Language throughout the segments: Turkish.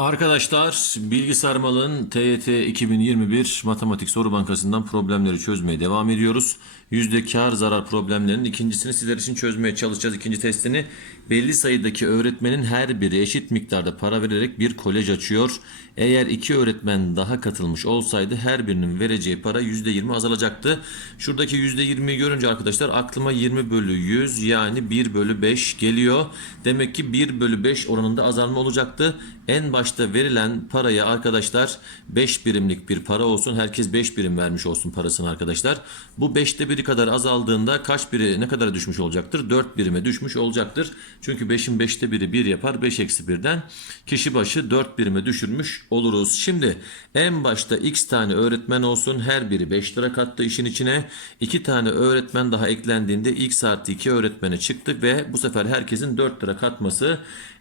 Arkadaşlar Bilgi Sarmal'ın TYT 2021 Matematik Soru Bankası'ndan problemleri çözmeye devam ediyoruz. Yüzde kar zarar problemlerinin ikincisini sizler için çözmeye çalışacağız. İkinci testini belli sayıdaki öğretmenin her biri eşit miktarda para vererek bir kolej açıyor. Eğer iki öğretmen daha katılmış olsaydı her birinin vereceği para yüzde 20 azalacaktı. Şuradaki yüzde 20'yi görünce arkadaşlar aklıma 20 bölü 100 yani 1 bölü 5 geliyor. Demek ki 1 bölü 5 oranında azalma olacaktı. En başta verilen paraya arkadaşlar 5 birimlik bir para olsun. Herkes 5 birim vermiş olsun parasını arkadaşlar. Bu 5'te biri kadar azaldığında kaç biri ne kadara düşmüş olacaktır? 4 birime düşmüş olacaktır. Çünkü 5'in 5'te biri 1 yapar. 5 eksi 1'den kişi başı 4 birime düşürmüş oluruz. Şimdi en başta x tane öğretmen olsun. Her biri 5 lira kattı işin içine. 2 tane öğretmen daha eklendiğinde x artı 2 öğretmene çıktık ve bu sefer herkesin 4 lira katması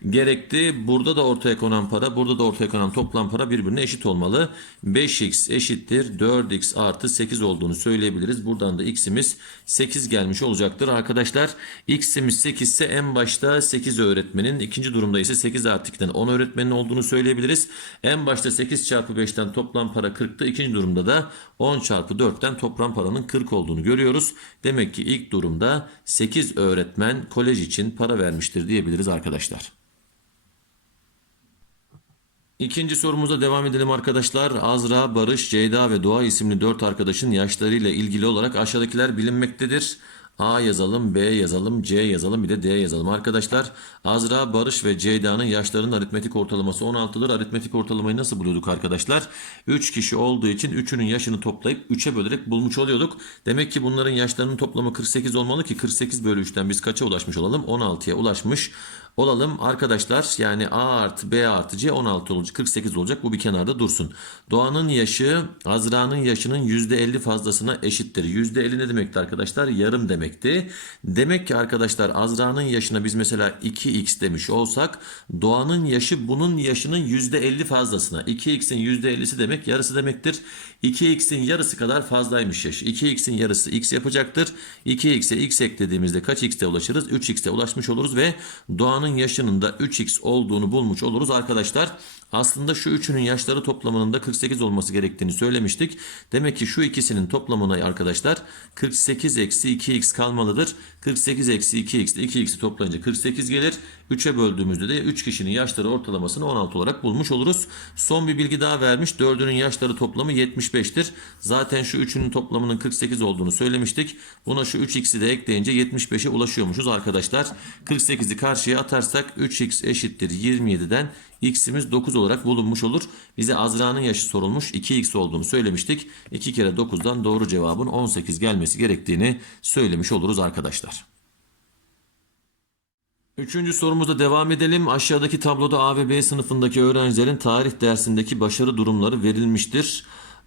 gerekti. Burada da ortaya konan para, burada da ortaya konan toplam para birbirine eşit olmalı. 5x eşittir 4x artı 8 olduğunu söyleyebiliriz. Buradan da x'imiz 8 gelmiş olacaktır. Arkadaşlar x'imiz 8 ise en başta 8 öğretmenin, ikinci durumda ise 8 artı 2'den 10 öğretmenin olduğunu söyleyebiliriz. En başta 8 çarpı 5'ten toplam para 40'tı. İkinci durumda da 10 çarpı 4'ten toplam paranın 40 olduğunu görüyoruz. Demek ki ilk durumda 8 öğretmen kolej için para vermiştir diyebiliriz arkadaşlar. İkinci sorumuza devam edelim arkadaşlar. Azra, Barış, Ceyda ve Doğa isimli dört arkadaşın yaşlarıyla ilgili olarak aşağıdakiler bilinmektedir. A yazalım, B yazalım, C yazalım, bir de D yazalım. Arkadaşlar Azra, Barış ve Ceyda'nın yaşlarının aritmetik ortalaması 16'dır. Aritmetik ortalamayı nasıl buluyorduk arkadaşlar? 3 kişi olduğu için 3'ünün yaşını toplayıp 3'e bölerek bulmuş oluyorduk. Demek ki bunların yaşlarının toplamı 48 olmalı ki 48 bölü 3'ten biz kaça ulaşmış olalım? 16'ya ulaşmış olalım arkadaşlar. Yani A artı B artı C 16 olacak. 48 olacak. Bu bir kenarda dursun. Doğanın yaşı Azra'nın yaşının %50 fazlasına eşittir. %50 ne demekti arkadaşlar? Yarım demekti. Demek ki arkadaşlar Azra'nın yaşına biz mesela 2x demiş olsak Doğanın yaşı bunun yaşının %50 fazlasına. 2x'in %50'si demek yarısı demektir. 2x'in yarısı kadar fazlaymış yaş. 2x'in yarısı x yapacaktır. 2x'e x eklediğimizde kaç x'te ulaşırız? 3x'te ulaşmış oluruz ve Doğanın yaşının da 3x olduğunu bulmuş oluruz arkadaşlar. Aslında şu üçünün yaşları toplamının da 48 olması gerektiğini söylemiştik. Demek ki şu ikisinin toplamına arkadaşlar 48 eksi 2x kalmalıdır. 48 eksi 2x ile 2x'i toplayınca 48 gelir. 3'e böldüğümüzde de 3 kişinin yaşları ortalamasını 16 olarak bulmuş oluruz. Son bir bilgi daha vermiş. 4'ünün yaşları toplamı 75'tir. Zaten şu üçünün toplamının 48 olduğunu söylemiştik. Buna şu 3x'i de ekleyince 75'e ulaşıyormuşuz arkadaşlar. 48'i karşıya atarsak 3x eşittir 27'den x'imiz 9 olarak bulunmuş olur. Bize Azra'nın yaşı sorulmuş 2x olduğunu söylemiştik. 2 kere 9'dan doğru cevabın 18 gelmesi gerektiğini söylemiş oluruz arkadaşlar. Üçüncü sorumuza devam edelim. Aşağıdaki tabloda A ve B sınıfındaki öğrencilerin tarih dersindeki başarı durumları verilmiştir.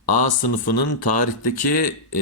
A sınıfının tarihteki e,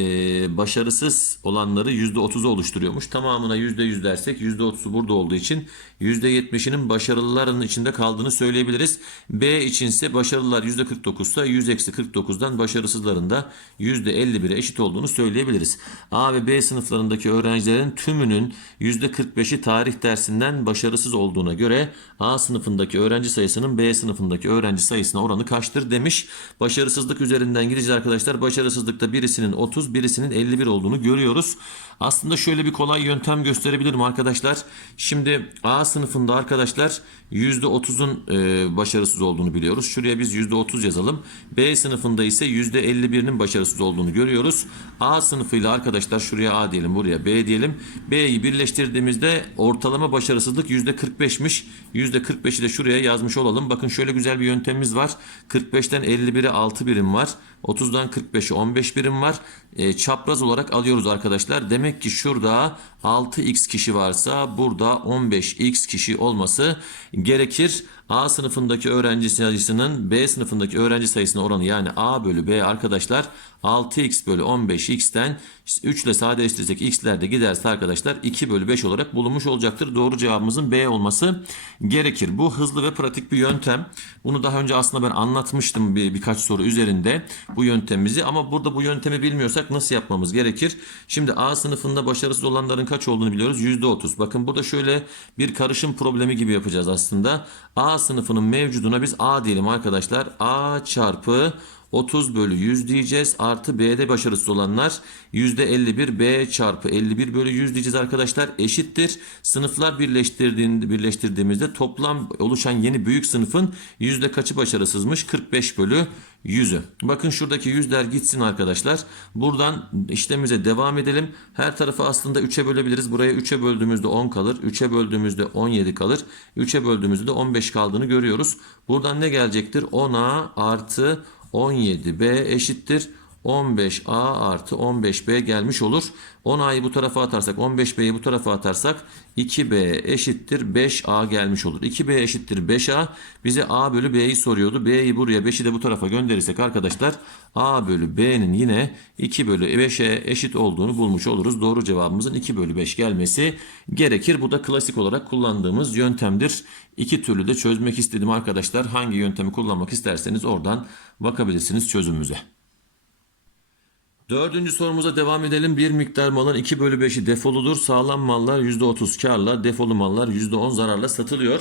başarısız olanları %30'u oluşturuyormuş. Tamamına %100 dersek %30'u burada olduğu için %70'inin başarılıların içinde kaldığını söyleyebiliriz. B içinse başarılılar %49 ise 100 eksi 49'dan başarısızların da %51'e eşit olduğunu söyleyebiliriz. A ve B sınıflarındaki öğrencilerin tümünün %45'i tarih dersinden başarısız olduğuna göre A sınıfındaki öğrenci sayısının B sınıfındaki öğrenci sayısına oranı kaçtır demiş. Başarısızlık üzerinden gideceğiz arkadaşlar. Başarısızlıkta birisinin 30 birisinin 51 olduğunu görüyoruz. Aslında şöyle bir kolay yöntem gösterebilirim arkadaşlar. Şimdi A sınıfında arkadaşlar %30'un e, başarısız olduğunu biliyoruz. Şuraya biz %30 yazalım. B sınıfında ise %51'inin başarısız olduğunu görüyoruz. A sınıfıyla arkadaşlar şuraya A diyelim buraya B diyelim. B'yi birleştirdiğimizde ortalama başarısızlık %45'miş. %45'i de şuraya yazmış olalım. Bakın şöyle güzel bir yöntemimiz var. 45'ten 51'e 6 birim var. 30'dan 45'e 15 birim var. E, çapraz olarak alıyoruz arkadaşlar. Demek ki şurada 6x kişi varsa burada 15x kişi olması gerekir. A sınıfındaki öğrenci sayısının B sınıfındaki öğrenci sayısına oranı yani A bölü B arkadaşlar 6x bölü 15x'ten 3 ile sadeleştirirsek x'ler de giderse arkadaşlar 2 bölü 5 olarak bulunmuş olacaktır. Doğru cevabımızın B olması gerekir. Bu hızlı ve pratik bir yöntem. Bunu daha önce aslında ben anlatmıştım bir, birkaç soru üzerinde bu yöntemimizi ama burada bu yöntemi bilmiyorsak nasıl yapmamız gerekir? Şimdi A sınıfında başarısız olanların kaç olduğunu biliyoruz. %30. Bakın burada şöyle bir karışım problemi gibi yapacağız aslında. A sınıfının mevcuduna biz A diyelim arkadaşlar. A çarpı 30 bölü 100 diyeceğiz. Artı B'de başarısız olanlar %51 B çarpı 51 bölü 100 diyeceğiz arkadaşlar. Eşittir. Sınıflar birleştirdiğinde, birleştirdiğimizde toplam oluşan yeni büyük sınıfın yüzde kaçı başarısızmış? 45 bölü 100'ü. Bakın şuradaki yüzler gitsin arkadaşlar. Buradan işlemimize devam edelim. Her tarafı aslında 3'e bölebiliriz. Buraya 3'e böldüğümüzde 10 kalır. 3'e böldüğümüzde 17 kalır. 3'e böldüğümüzde de 15 kaldığını görüyoruz. Buradan ne gelecektir? 10A artı 17B eşittir. 15A artı 15B gelmiş olur. 10A'yı bu tarafa atarsak 15B'yi bu tarafa atarsak 2B eşittir 5A gelmiş olur. 2B eşittir 5A bize A bölü B'yi soruyordu. B'yi buraya 5'i de bu tarafa gönderirsek arkadaşlar A bölü B'nin yine 2 bölü 5'e eşit olduğunu bulmuş oluruz. Doğru cevabımızın 2 bölü 5 gelmesi gerekir. Bu da klasik olarak kullandığımız yöntemdir. İki türlü de çözmek istedim arkadaşlar. Hangi yöntemi kullanmak isterseniz oradan bakabilirsiniz çözümümüze. Dördüncü sorumuza devam edelim. Bir miktar malın 2 bölü 5'i defoludur. Sağlam mallar %30 karla, defolu mallar %10 zararla satılıyor.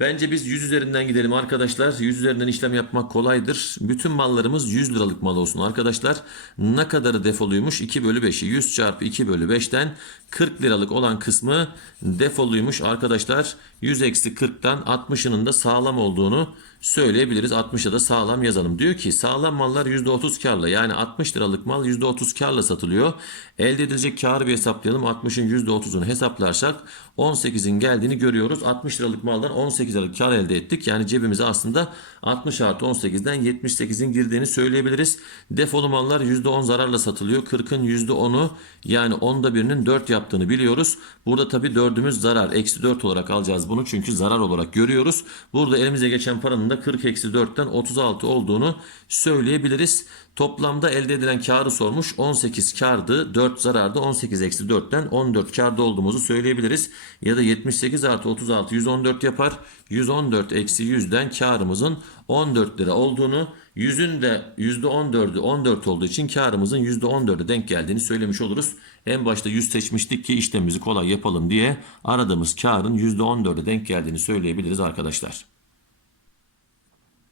Bence biz 100 üzerinden gidelim arkadaşlar. 100 üzerinden işlem yapmak kolaydır. Bütün mallarımız 100 liralık mal olsun arkadaşlar. Ne kadarı defoluymuş? 2 bölü 5'i 100 çarpı 2 bölü 5'ten 40 liralık olan kısmı defoluymuş arkadaşlar. 100 eksi 40'tan 60'ının da sağlam olduğunu söyleyebiliriz. 60'a da sağlam yazalım. Diyor ki sağlam mallar %30 karla yani 60 liralık mal %30 karla satılıyor. Elde edilecek karı bir hesaplayalım. 60'ın %30'unu hesaplarsak 18'in geldiğini görüyoruz. 60 liralık maldan 18 liralık kar elde ettik. Yani cebimize aslında 60 artı 18'den 78'in girdiğini söyleyebiliriz. Defolu mallar %10 zararla satılıyor. 40'ın %10'u yani onda birinin 4 yaptığını biliyoruz. Burada tabi 4'ümüz zarar. Eksi 4 olarak alacağız bunu çünkü zarar olarak görüyoruz. Burada elimize geçen paranın da 40 eksi 4'ten 36 olduğunu söyleyebiliriz. Toplamda elde edilen karı sormuş. 18 kardı, 4 zarardı. 18 eksi 4'ten 14 karda olduğumuzu söyleyebiliriz. Ya da 78 artı 36 114 yapar. 114 eksi 100'den karımızın 14 lira olduğunu, 100'ün de %14'ü 14 olduğu için karımızın %14'e denk geldiğini söylemiş oluruz. En başta 100 seçmiştik ki işlemimizi kolay yapalım diye aradığımız karın %14'e denk geldiğini söyleyebiliriz arkadaşlar.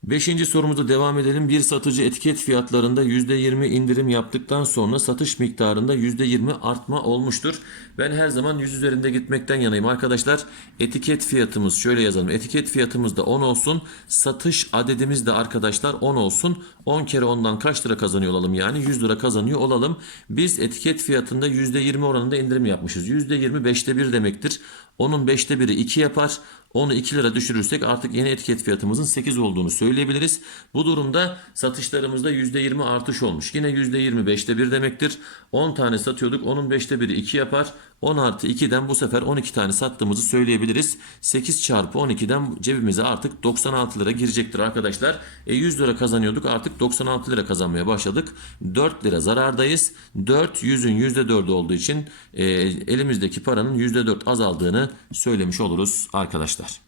Beşinci sorumuza devam edelim. Bir satıcı etiket fiyatlarında %20 indirim yaptıktan sonra satış miktarında %20 artma olmuştur. Ben her zaman 100 üzerinde gitmekten yanayım arkadaşlar. Etiket fiyatımız şöyle yazalım. Etiket fiyatımız da 10 olsun. Satış adedimiz de arkadaşlar 10 olsun. 10 kere ondan kaç lira kazanıyor olalım yani 100 lira kazanıyor olalım. Biz etiket fiyatında %20 oranında indirim yapmışız. %20 5'te 1 demektir. Onun 5'te 1'i 2 yapar. Onu 2 lira düşürürsek artık yeni etiket fiyatımızın 8 olduğunu söyleyebiliriz. Bu durumda satışlarımızda %20 artış olmuş. Yine %20 5'te 1 demektir. 10 tane satıyorduk. Onun 5'te 1'i 2 yapar. 10 artı 2'den bu sefer 12 tane sattığımızı söyleyebiliriz. 8 çarpı 12'den cebimize artık 96 lira girecektir arkadaşlar. E 100 lira kazanıyorduk artık 96 lira kazanmaya başladık. 4 lira zarardayız. 4 100'ün %4'ü olduğu için e, elimizdeki paranın %4 azaldığını söylemiş oluruz arkadaşlar.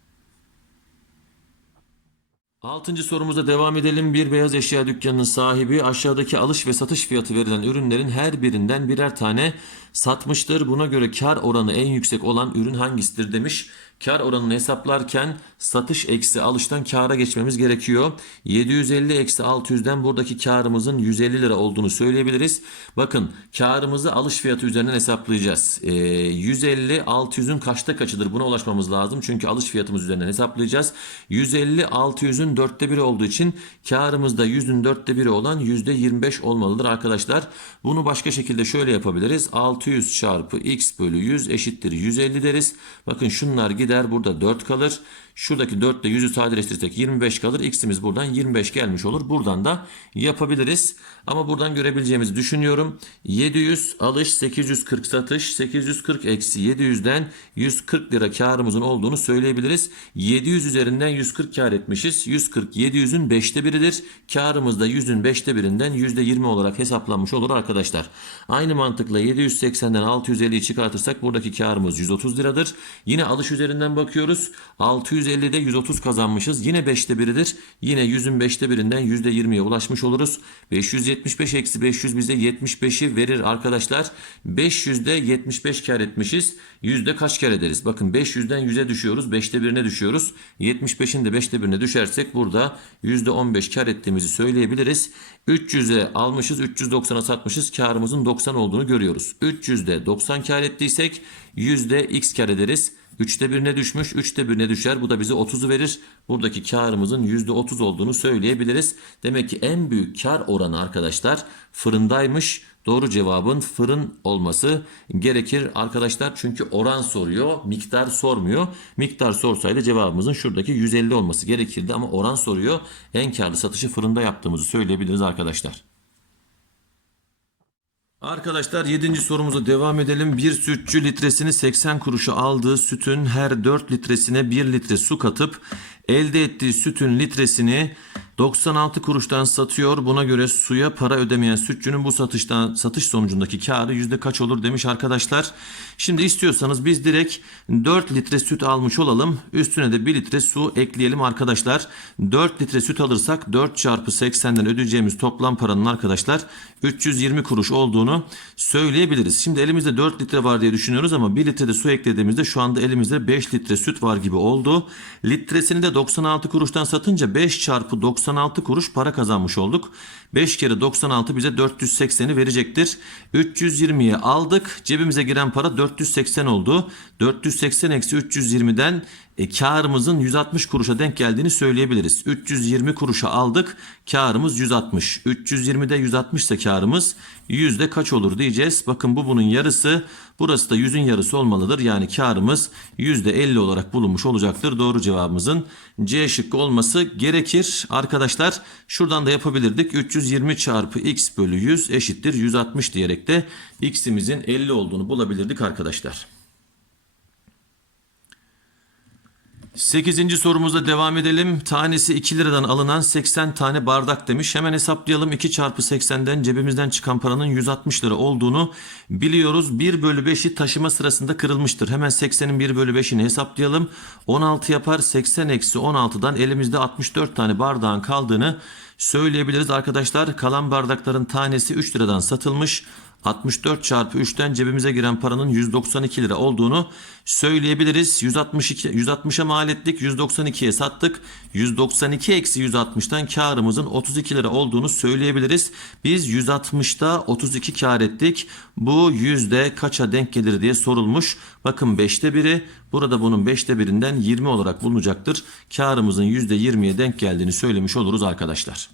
Altıncı sorumuza devam edelim. Bir beyaz eşya dükkanının sahibi aşağıdaki alış ve satış fiyatı verilen ürünlerin her birinden birer tane satmıştır. Buna göre kar oranı en yüksek olan ürün hangisidir demiş. Kar oranını hesaplarken satış eksi alıştan kara geçmemiz gerekiyor. 750 eksi 600'den buradaki karımızın 150 lira olduğunu söyleyebiliriz. Bakın karımızı alış fiyatı üzerinden hesaplayacağız. Ee, 150 600'ün kaçta kaçıdır buna ulaşmamız lazım. Çünkü alış fiyatımız üzerinden hesaplayacağız. 150 600'ün dörtte biri olduğu için karımızda 100'ün dörtte biri olan %25 olmalıdır arkadaşlar. Bunu başka şekilde şöyle yapabiliriz. 600 çarpı x bölü 100 eşittir 150 deriz. Bakın şunlar gider burada 4 kalır. Şuradaki 4 ile 100'ü sadeleştirirsek 25 kalır. X'imiz buradan 25 gelmiş olur. Buradan da yapabiliriz. Ama buradan görebileceğimizi düşünüyorum. 700 alış 840 satış 840 eksi 700'den 140 lira karımızın olduğunu söyleyebiliriz. 700 üzerinden 140 kar etmişiz. 140 700'ün 5'te biridir. Karımız da 100'ün 5'te birinden %20 olarak hesaplanmış olur arkadaşlar. Aynı mantıkla 780'den 650'yi çıkartırsak buradaki karımız 130 liradır. Yine alış üzerinden bakıyoruz. 650 150'de 130 kazanmışız. Yine 5'te biridir. Yine 100'ün 5'te birinden %20'ye ulaşmış oluruz. 575 eksi 500 bize 75'i verir arkadaşlar. 500'de 75 kar etmişiz. Yüzde kaç kar ederiz? Bakın 500'den 100'e düşüyoruz. 5'te birine düşüyoruz. 75'in de 5'te birine düşersek burada %15 kar ettiğimizi söyleyebiliriz. 300'e almışız. 390'a satmışız. Karımızın 90 olduğunu görüyoruz. 300'de 90 kar ettiysek x kar ederiz. 3'te birine düşmüş, 3'te birine düşer. Bu da bize 30'u verir. Buradaki karımızın %30 olduğunu söyleyebiliriz. Demek ki en büyük kar oranı arkadaşlar fırındaymış. Doğru cevabın fırın olması gerekir arkadaşlar. Çünkü oran soruyor, miktar sormuyor. Miktar sorsaydı cevabımızın şuradaki 150 olması gerekirdi ama oran soruyor. En karlı satışı fırında yaptığımızı söyleyebiliriz arkadaşlar. Arkadaşlar 7. sorumuza devam edelim. Bir sütçü litresini 80 kuruşa aldığı sütün her 4 litresine 1 litre su katıp elde ettiği sütün litresini 96 kuruştan satıyor. Buna göre suya para ödemeyen sütçünün bu satıştan satış sonucundaki karı yüzde kaç olur demiş arkadaşlar. Şimdi istiyorsanız biz direkt 4 litre süt almış olalım. Üstüne de 1 litre su ekleyelim arkadaşlar. 4 litre süt alırsak 4 çarpı 80'den ödeyeceğimiz toplam paranın arkadaşlar 320 kuruş olduğunu söyleyebiliriz. Şimdi elimizde 4 litre var diye düşünüyoruz ama 1 litre de su eklediğimizde şu anda elimizde 5 litre süt var gibi oldu. Litresini de 96 kuruştan satınca 5 çarpı 96 kuruş para kazanmış olduk. 5 kere 96 bize 480'i verecektir. 320'ye aldık. Cebimize giren para 480 oldu. 480 eksi 320'den e, karımızın 160 kuruşa denk geldiğini söyleyebiliriz. 320 kuruşa aldık. Karımız 160. 320'de 160 ise karımız yüzde kaç olur diyeceğiz. Bakın bu bunun yarısı. Burası da 100'ün yarısı olmalıdır. Yani karımız yüzde 50 olarak bulunmuş olacaktır. Doğru cevabımızın C şıkkı olması gerekir. Arkadaşlar şuradan da yapabilirdik. 320 çarpı x bölü 100 eşittir 160 diyerek de x'imizin 50 olduğunu bulabilirdik arkadaşlar. 8. sorumuza devam edelim. Tanesi 2 liradan alınan 80 tane bardak demiş. Hemen hesaplayalım. 2 çarpı 80'den cebimizden çıkan paranın 160 lira olduğunu biliyoruz. 1 bölü 5'i taşıma sırasında kırılmıştır. Hemen 80'in 1 bölü 5'ini hesaplayalım. 16 yapar. 80 eksi 16'dan elimizde 64 tane bardağın kaldığını söyleyebiliriz arkadaşlar. Kalan bardakların tanesi 3 liradan satılmış. 64 çarpı 3'ten cebimize giren paranın 192 lira olduğunu söyleyebiliriz. 162 160'a mal ettik. 192'ye sattık. 192 eksi 160'tan karımızın 32 lira olduğunu söyleyebiliriz. Biz 160'da 32 kar ettik. Bu yüzde kaça denk gelir diye sorulmuş. Bakın 5'te biri. Burada bunun 5'te birinden 20 olarak bulunacaktır. Karımızın %20'ye denk geldiğini söylemiş oluruz arkadaşlar.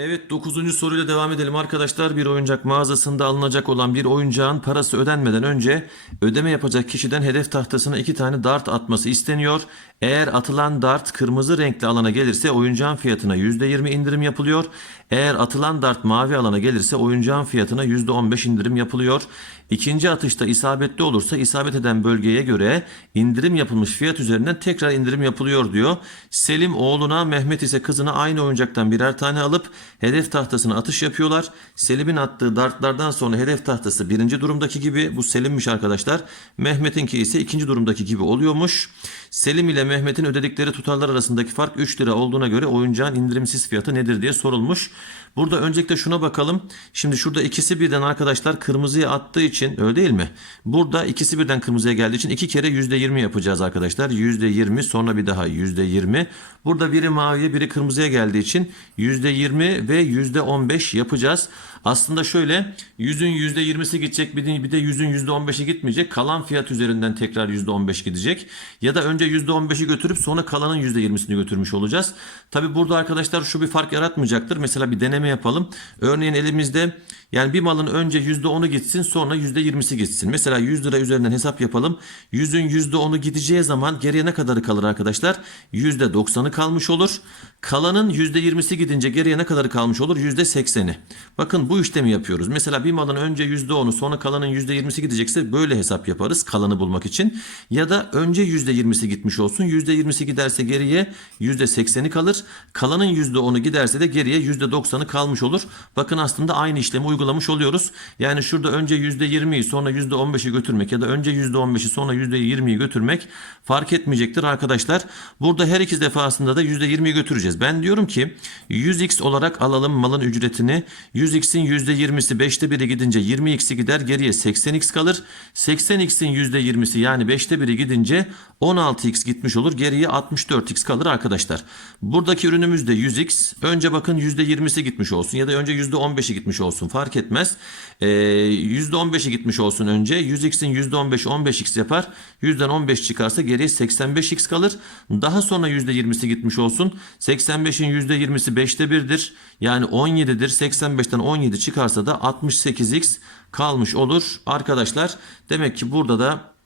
Evet 9. soruyla devam edelim arkadaşlar. Bir oyuncak mağazasında alınacak olan bir oyuncağın parası ödenmeden önce ödeme yapacak kişiden hedef tahtasına iki tane dart atması isteniyor. Eğer atılan dart kırmızı renkli alana gelirse oyuncağın fiyatına %20 indirim yapılıyor. Eğer atılan dart mavi alana gelirse oyuncağın fiyatına %15 indirim yapılıyor. İkinci atışta isabetli olursa isabet eden bölgeye göre indirim yapılmış fiyat üzerinden tekrar indirim yapılıyor diyor. Selim oğluna Mehmet ise kızına aynı oyuncaktan birer tane alıp hedef tahtasına atış yapıyorlar. Selim'in attığı dartlardan sonra hedef tahtası birinci durumdaki gibi bu Selim'miş arkadaşlar. Mehmet'inki ise ikinci durumdaki gibi oluyormuş. Selim ile Mehmet'in ödedikleri tutarlar arasındaki fark 3 lira olduğuna göre oyuncağın indirimsiz fiyatı nedir diye sorulmuş. Burada öncelikle şuna bakalım. Şimdi şurada ikisi birden arkadaşlar kırmızıya attığı için öyle değil mi? Burada ikisi birden kırmızıya geldiği için iki kere %20 yapacağız arkadaşlar. %20 sonra bir daha %20. Burada biri maviye biri kırmızıya geldiği için %20 ve %15 yapacağız. Aslında şöyle 100'ün %20'si gidecek bir de, bir de 100'ün %15'i gitmeyecek. Kalan fiyat üzerinden tekrar %15 gidecek. Ya da önce %15'i götürüp sonra kalanın %20'sini götürmüş olacağız. Tabi burada arkadaşlar şu bir fark yaratmayacaktır. Mesela bir deneme yapalım. Örneğin elimizde yani bir malın önce %10'u gitsin sonra %20'si gitsin. Mesela 100 lira üzerinden hesap yapalım. 100'ün %10'u gideceği zaman geriye ne kadarı kalır arkadaşlar? %90'ı kalmış olur. Kalanın %20'si gidince geriye ne kadarı kalmış olur? %80'i. Bakın bu işlemi yapıyoruz. Mesela bir malın önce %10'u sonra kalanın %20'si gidecekse böyle hesap yaparız kalanı bulmak için. Ya da önce %20'si gitmiş olsun. %20'si giderse geriye %80'i kalır. Kalanın %10'u giderse de geriye %90'ı kalmış olur. Bakın aslında aynı işlemi uygulamış oluyoruz. Yani şurada önce %20'yi sonra %15'i götürmek ya da önce %15'i sonra %20'yi götürmek fark etmeyecektir arkadaşlar. Burada her iki defasında da %20'yi götüreceğiz. Ben diyorum ki 100x olarak alalım malın ücretini. 100x'in %20'si 5'te 1'i gidince 20x'i gider geriye 80x kalır. 80x'in %20'si yani 5'te 1'i gidince 16x gitmiş olur. Geriye 64x kalır arkadaşlar. Buradaki ürünümüz de 100x. Önce bakın %20'si gitmiş olsun ya da önce %15'i gitmiş olsun fark etmez. Ee, %15'i gitmiş olsun önce. 100x'in %15'i 15x yapar. Yüzden 15 çıkarsa geriye 85x kalır. Daha sonra %20'si gitmiş olsun. 85'in %20'si 5'te 1'dir. Yani 17'dir. 85'ten 17 çıkarsa da 68x kalmış olur. Arkadaşlar demek ki burada da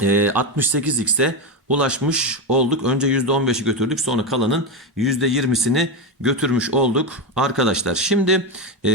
e, 68x'e ulaşmış olduk. Önce %15'i götürdük sonra kalanın %20'sini götürmüş olduk arkadaşlar. Şimdi e,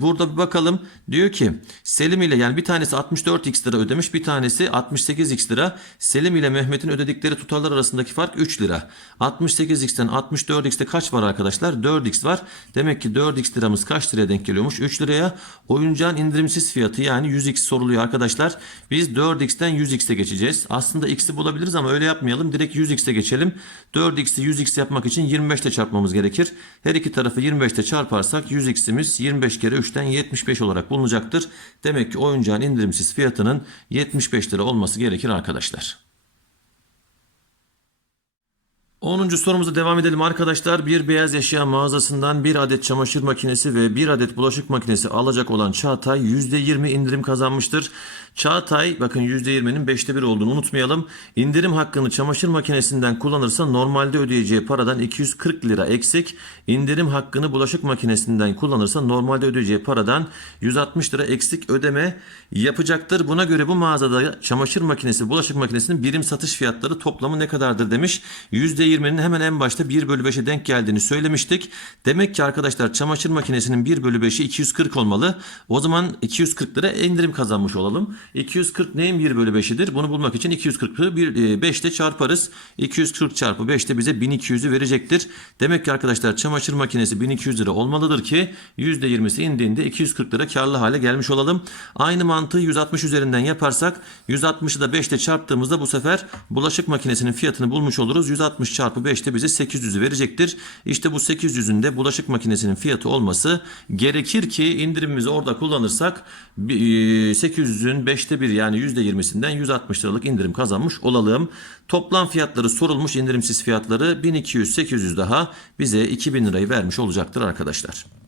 burada bir bakalım diyor ki Selim ile yani bir tanesi 64x lira ödemiş bir tanesi 68x lira. Selim ile Mehmet'in ödedikleri tutarlar arasındaki fark 3 lira. 68x'ten 64x'te kaç var arkadaşlar? 4x var. Demek ki 4x liramız kaç liraya denk geliyormuş? 3 liraya. Oyuncağın indirimsiz fiyatı yani 100x soruluyor arkadaşlar. Biz 4x'ten 100x'e geçeceğiz. Aslında x'i bulabiliriz ama öyle yapmayalım. Direkt 100x'e geçelim. 4x'i 100x yapmak için 25 ile çarpmamız gerekir. Her iki tarafı 25 ile çarparsak 100x'imiz 25 kere 3'ten 75 olarak bulunacaktır. Demek ki oyuncağın indirimsiz fiyatının 75 lira olması gerekir arkadaşlar. 10. sorumuza devam edelim arkadaşlar. Bir beyaz eşya mağazasından bir adet çamaşır makinesi ve bir adet bulaşık makinesi alacak olan Çağatay %20 indirim kazanmıştır. Çağatay bakın %20'nin 5'te 1 olduğunu unutmayalım. İndirim hakkını çamaşır makinesinden kullanırsa normalde ödeyeceği paradan 240 lira eksik. İndirim hakkını bulaşık makinesinden kullanırsa normalde ödeyeceği paradan 160 lira eksik ödeme yapacaktır. Buna göre bu mağazada çamaşır makinesi, bulaşık makinesinin birim satış fiyatları toplamı ne kadardır demiş. %20'nin hemen en başta 1 bölü 5'e denk geldiğini söylemiştik. Demek ki arkadaşlar çamaşır makinesinin 1 bölü 5'i 240 olmalı. O zaman 240 lira indirim kazanmış olalım. 240 neyin 1 bölü 5'idir? Bunu bulmak için 240'ı 5 ile çarparız. 240 çarpı 5 de bize 1200'ü verecektir. Demek ki arkadaşlar çamaşır makinesi 1200 lira olmalıdır ki %20'si indiğinde 240 lira karlı hale gelmiş olalım. Aynı mantığı 160 üzerinden yaparsak 160'ı da 5 ile çarptığımızda bu sefer bulaşık makinesinin fiyatını bulmuş oluruz. 160 çarpı 5 de bize 800'ü verecektir. İşte bu 800'ün de bulaşık makinesinin fiyatı olması gerekir ki indirimimizi orada kullanırsak 800'ün 5'te 1 yani %20'sinden 160 liralık indirim kazanmış olalım. Toplam fiyatları sorulmuş indirimsiz fiyatları 1200-800 daha bize 2000 lirayı vermiş olacaktır arkadaşlar.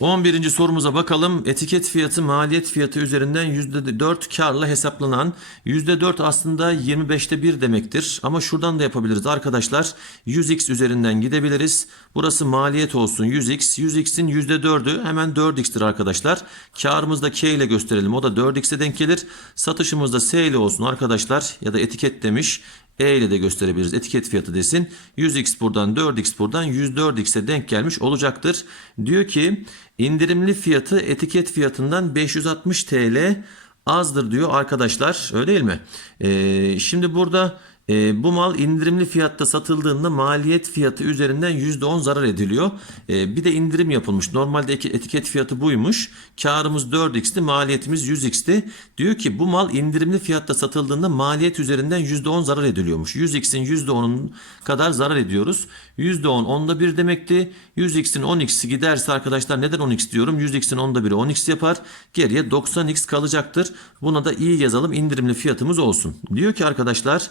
11. sorumuza bakalım. Etiket fiyatı maliyet fiyatı üzerinden %4 karla hesaplanan %4 aslında 25'te 1 demektir. Ama şuradan da yapabiliriz arkadaşlar. 100x üzerinden gidebiliriz. Burası maliyet olsun 100x. 100x'in %4'ü hemen 4x'tir arkadaşlar. Karımızı da k ile gösterelim. O da 4x'e denk gelir. Satışımız da s ile olsun arkadaşlar. Ya da etiket demiş. E ile de gösterebiliriz. Etiket fiyatı desin. 100x buradan 4x buradan 104x'e denk gelmiş olacaktır. Diyor ki indirimli fiyatı etiket fiyatından 560 TL azdır diyor arkadaşlar. Öyle değil mi? Ee, şimdi burada e, bu mal indirimli fiyatta satıldığında maliyet fiyatı üzerinden %10 zarar ediliyor. E, bir de indirim yapılmış. Normalde etiket fiyatı buymuş. Karımız 4x'ti, maliyetimiz 100x'ti. Diyor ki bu mal indirimli fiyatta satıldığında maliyet üzerinden %10 zarar ediliyormuş. 100x'in %10'un kadar zarar ediyoruz. %10 onda 1 demekti. 100x'in 10x'i giderse arkadaşlar neden 10x diyorum? 100x'in onda 1'i 10x yapar. Geriye 90x kalacaktır. Buna da iyi yazalım. indirimli fiyatımız olsun. Diyor ki arkadaşlar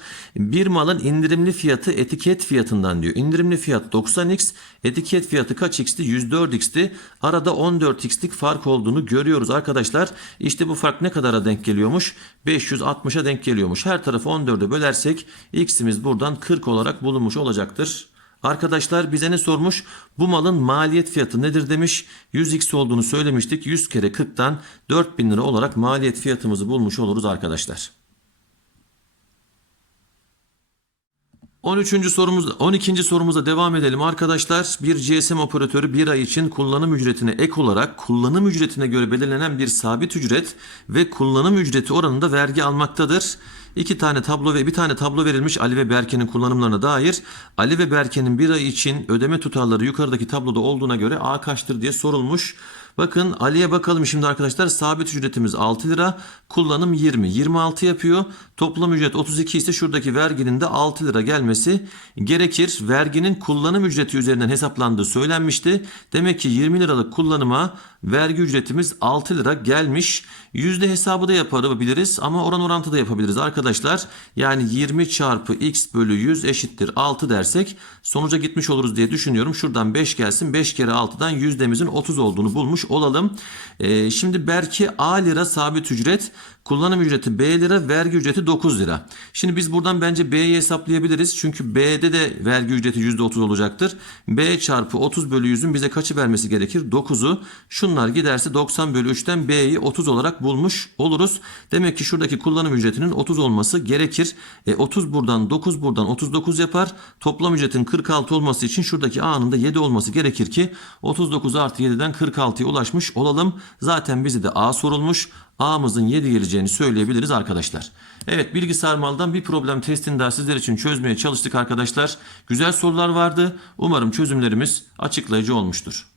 bir malın indirimli fiyatı etiket fiyatından diyor. İndirimli fiyat 90x, etiket fiyatı kaç x'ti? 104x'ti. Arada 14x'lik fark olduğunu görüyoruz arkadaşlar. İşte bu fark ne kadara denk geliyormuş? 560'a denk geliyormuş. Her tarafı 14'e bölersek x'imiz buradan 40 olarak bulunmuş olacaktır. Arkadaşlar bize ne sormuş? Bu malın maliyet fiyatı nedir demiş. 100x olduğunu söylemiştik. 100 kere 40'tan 4000 lira olarak maliyet fiyatımızı bulmuş oluruz arkadaşlar. 13. sorumuz 12. sorumuza devam edelim arkadaşlar. Bir GSM operatörü bir ay için kullanım ücretine ek olarak kullanım ücretine göre belirlenen bir sabit ücret ve kullanım ücreti oranında vergi almaktadır. İki tane tablo ve bir tane tablo verilmiş Ali ve Berke'nin kullanımlarına dair. Ali ve Berke'nin bir ay için ödeme tutarları yukarıdaki tabloda olduğuna göre A kaçtır diye sorulmuş. Bakın Ali'ye bakalım şimdi arkadaşlar. Sabit ücretimiz 6 lira. Kullanım 20. 26 yapıyor. Toplam ücret 32 ise şuradaki verginin de 6 lira gelmesi gerekir. Verginin kullanım ücreti üzerinden hesaplandığı söylenmişti. Demek ki 20 liralık kullanıma vergi ücretimiz 6 lira gelmiş. Yüzde hesabı da yapabiliriz ama oran orantı da yapabiliriz arkadaşlar. Yani 20 çarpı x bölü 100 eşittir 6 dersek sonuca gitmiş oluruz diye düşünüyorum. Şuradan 5 gelsin. 5 kere 6'dan yüzdemizin 30 olduğunu bulmuş olalım. Ee, şimdi belki A lira sabit ücret, kullanım ücreti B lira, vergi ücreti 9 lira. Şimdi biz buradan bence B'yi hesaplayabiliriz. Çünkü B'de de vergi ücreti %30 olacaktır. B çarpı 30 bölü 100'ün bize kaçı vermesi gerekir? 9'u. Şunlar giderse 90 bölü 3'ten B'yi 30 olarak bulmuş oluruz. Demek ki şuradaki kullanım ücretinin 30 olması gerekir. E, 30 buradan 9 buradan 39 yapar. Toplam ücretin 46 olması için şuradaki A'nın da 7 olması gerekir ki 39 artı 7'den 46'ya ulaşmış olalım. Zaten bize de A sorulmuş. A'mızın 7 geleceğini söyleyebiliriz arkadaşlar. Evet bilgi sarmaldan bir problem testini daha sizler için çözmeye çalıştık arkadaşlar. Güzel sorular vardı. Umarım çözümlerimiz açıklayıcı olmuştur.